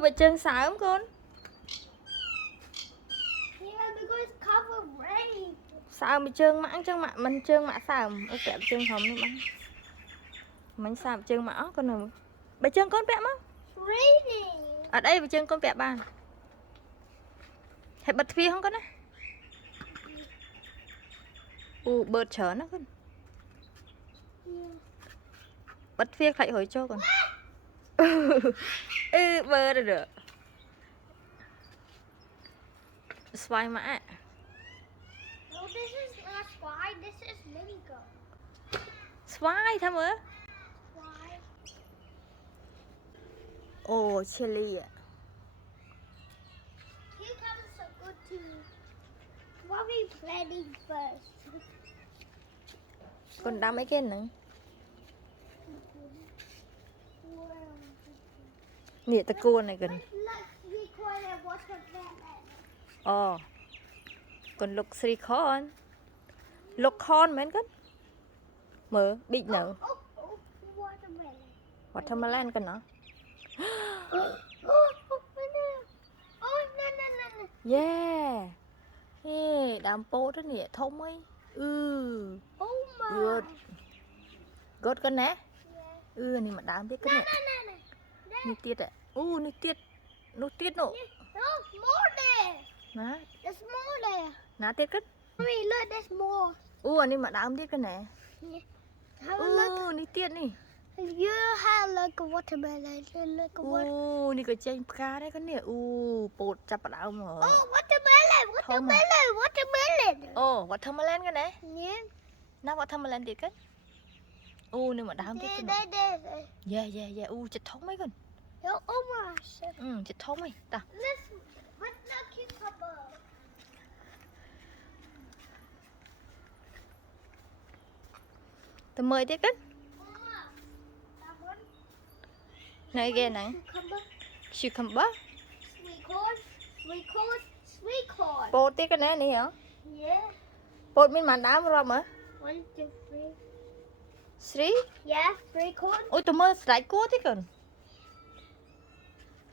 bà chân sớm con. Yeah, because it's covered rain. Sao mà chân mạ mình chân mạ sao mà kẹp chân hồng nữa bắn. Mình sao chân mạ con nào. Bà chân con bẹp không? It's raining. Ở đây bà chân con bẹp bà. Hãy bật phía không con á. Bớt chở nó con. Yeah. Bật phía lại hồi cho con. Bơ rồi được. Xoay mã. No, this is not swine. This is vinegar. Xoay thăm ớ. Swine. Ồ, chili ạ. Cucumbers are good too. What are we planting first? Con đâm mấy cái nữa. Nè ta cua này gần. Ồ. Con lục sri con. Lục con mấy con. Mở bị nở. Watermelon con nó. Yeah. Hey, đam po đó nè thông ấy. Good. Good con nè. Nè mà đam biết con nè. Nè tiết ạ. Nè tiết. Nó tiết nộ. There's more there. Nè. There's more there. Nè tiết cất. Mommy, look, there's more. Nè mà đam biết con nè. Have a look. Nè tiết nè. You have like a watermelon. Look a watermelon. Nè cái chanh cá đấy con nè. Bột chắp vào đau mà. Oh, watermelon, watermelon, watermelon. Watermelon con nè. Yeah. Nó watermelon tiết cất. Nè mà đam tiết con nè. Yeah. Chật thống mấy con. Oh my. Chật thống mấy. Ta. What's the cucumber? Tao mời tiết cất. That one. Này ghê này. Cucumber. Cucumber. Sweet corn. Bột tiết cái này nè hả? Yeah. Bột mình mà đá vào mà. 1, 2, 3. Three? Yeah, 3 corn. Ôi tụi mơ sải cua thế cần.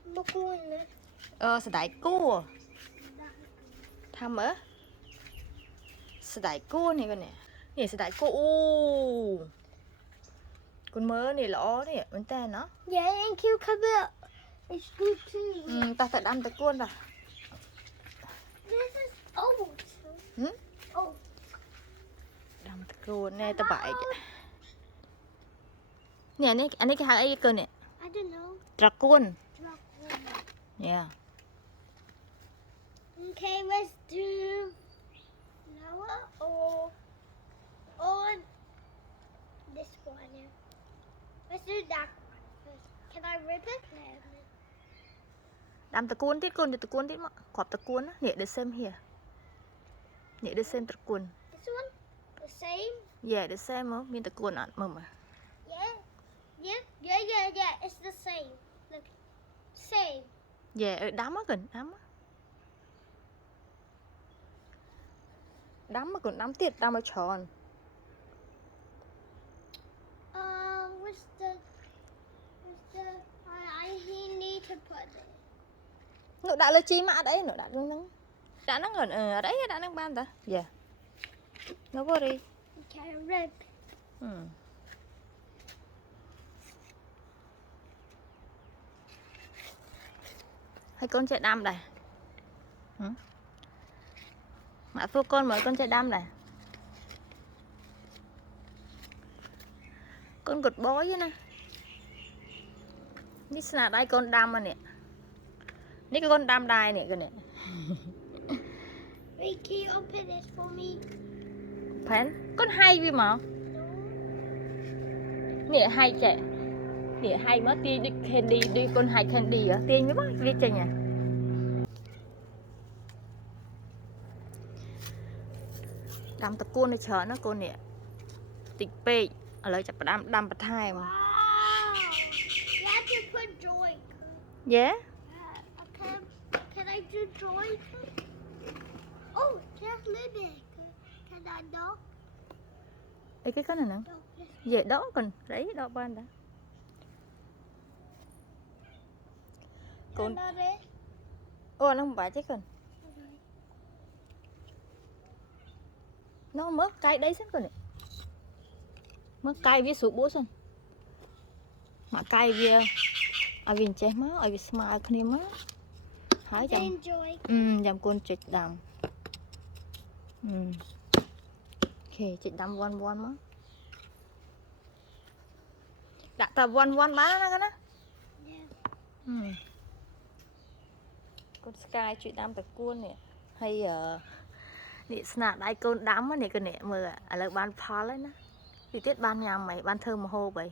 Một corn nữa. Sải cua. Tham á. Sải cua này con nè. Nè sải cua. Con mơ này lõ nè, bên ta nó. Yeah, and cucumber. It's good too. Ta phải đâm tới cuốn rồi. This is old. Oh. Đâm tới cuốn nè, ta phải. Nè, anh ấy cái hàng ấy cơ nè. I don't know. Dragon. Yeah. Okay, let's do Noah or this one. Yeah. Let's do that one first. Can I rip it? Đâm tới cuốn tiết con, tới cuốn tiết mà. Khọp tới cuốn á, nè the same here. Nè the same tới cuốn. This one, the same. Yeah, the same á, miên tới cuốn ạ, mà. Yeah. It's the same. Look, same. Yeah, đám á gần, đám á. Đám mà còn đám tiệt, đám mà tròn. What's the? He need to put it. Nó đã là chi mà ở đấy, nó đã nắng. Đã nắng ở đấy, đã nắng ban ta. Yeah. Nó vô đi. Okay, rip. Hay con chạy đam này. Mẹ phô con mới con chạy đam này. Con gột bói vậy nè. Ní là đây con đam mà nè. Ní cái con đam đài nè cơ nè. Wait, can you open this for me? Phán, con hay vì mà. Nè hay chạy. Nè hay mất đi candy đi con hay candy á. Tiền mới bắt đi chạy nhỉ. Đam tập cuốn này chờ nó con nè. Tịch bê. Ở lời chặt đam bật hai mà. Wow. You have to put joy. Yeah. Can I do joy? Oh, just leave it. Can I do? Ê cái này nè. Về đó còn đấy đó ban đã. con Hello there. ô nó không phải chứ con nó mất cây đấy xem con này mất cây với sụp bố xem mà cây với ở viên chế má ở viên smile kia má hái chậm Enjoy. chậm con chích đầm ok chích đầm von von má đã tập von von bán nó cái đó Yeah. con sky chích đầm tập cuốn nè hay nè snap ai con đám á nè con nè mưa à là ban phá lên á thì tiết ban nhà mày ban thơm mà hô vậy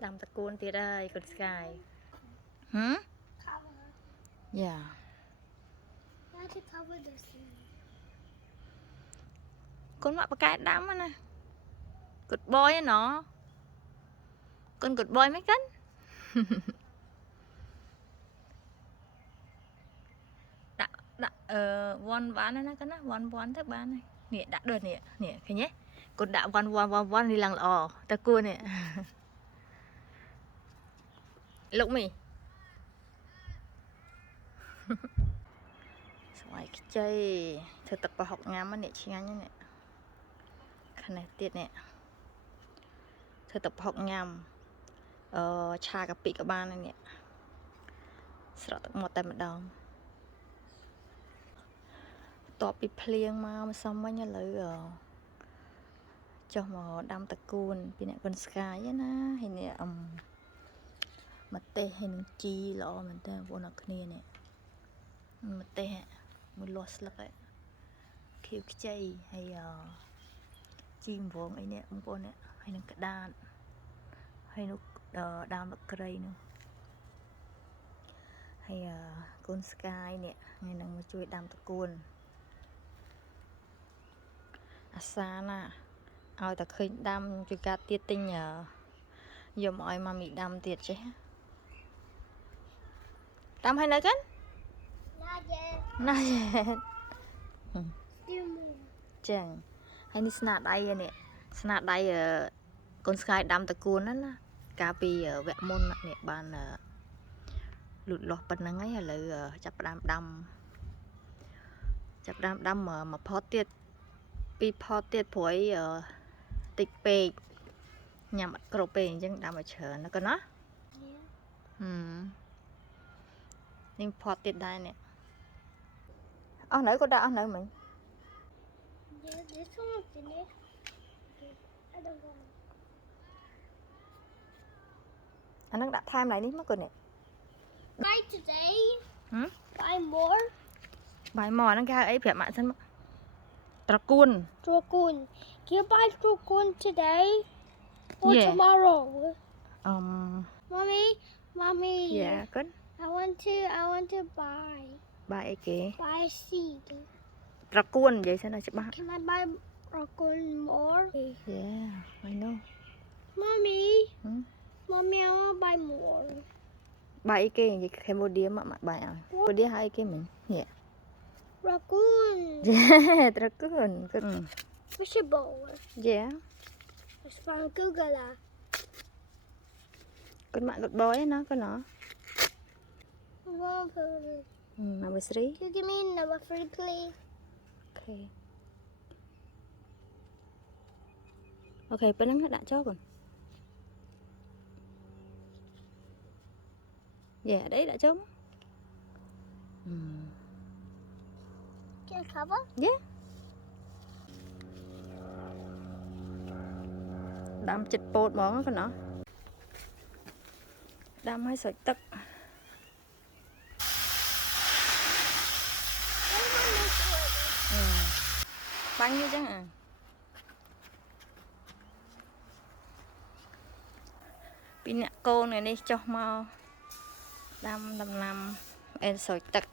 đầm tập cuốn tiết ơi con sky Cover. yeah I have to cover this thing. con mặc cái đám á nè cột boy á nó con cột boy mấy cân đã von bán nó cái nó von thức bán này nè đã được nè nè cái nhé con đã von đi lằng lò ta cua nè lụng mì xoay cái chơi thực tập vào học ngắm á nè chi ngắn như nè khăn này tiết nè thực tập học ngắm trà cà pị các bạn này nè sợ tận một tay một đầu tọt bị phèn mà xong mới nhớ lại cho mà đâm tật cuốn bị nè con sky á na hay nè mặt tê hay nè chi lọ mình tê vô nọ kia nè mặt tê mình lost lắc ấy kêu cái chay hay chim vốn ấy nè ông cô nè hay nè cái đàn hay nó đàn bậc cây nữa hay con sky nè ngày nào mà chui đâm tật cuốn xa nè ai ta khơi đâm chui cá tiết tinh giờ mọi mà bị đâm tiệt chứ đâm hay nói cấn Not yet. này Still more. chẳng hay ni snap đây nè snap đây con sky đâm tật cuốn đó nè cá pi vẽ môn nè bàn lụt lọt bên năng ấy là chập đâm mà phó tiết pi phó tiết phổi tịch bề nhà mặt cầu bề nhưng đâm mà chờ nó có nó Yeah. nhưng phó tiết đây nè nãy có đã nãy mình Yeah, this one's in it. Okay. I don't know. anh đang đặt time này đi mất rồi nè Buy today. Hmm? Buy more. bài mò nó ra ấy phải mạng sân tật cuốn Dragoon. Can you buy Dragoon today or Yeah. tomorrow? dạ cấn I want to buy bài kì a seed. tật cuốn vậy sao nó sẽ bán Can I buy Dragoon more? yeah I know Mommy, Mommy, I want to buy more. bài kì gì Cambodia mà bài Cambodia hai kì mình yeah Dragoon. yeah tật cuốn Fishable. yeah Let's find Google. con mạng gọt bói nó có nó number 3 Can you give me number 3, please? okay okay bên nắng đã cho còn dạ đấy đã chấm Can I cover? yeah đâm chịch bột món con nó đâm hay sợi tật bao nhiêu chứ pin nè cô này đi cho mau đâm năm em sợi tật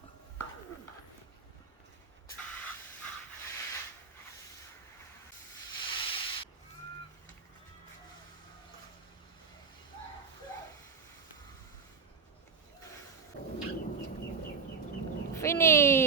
finish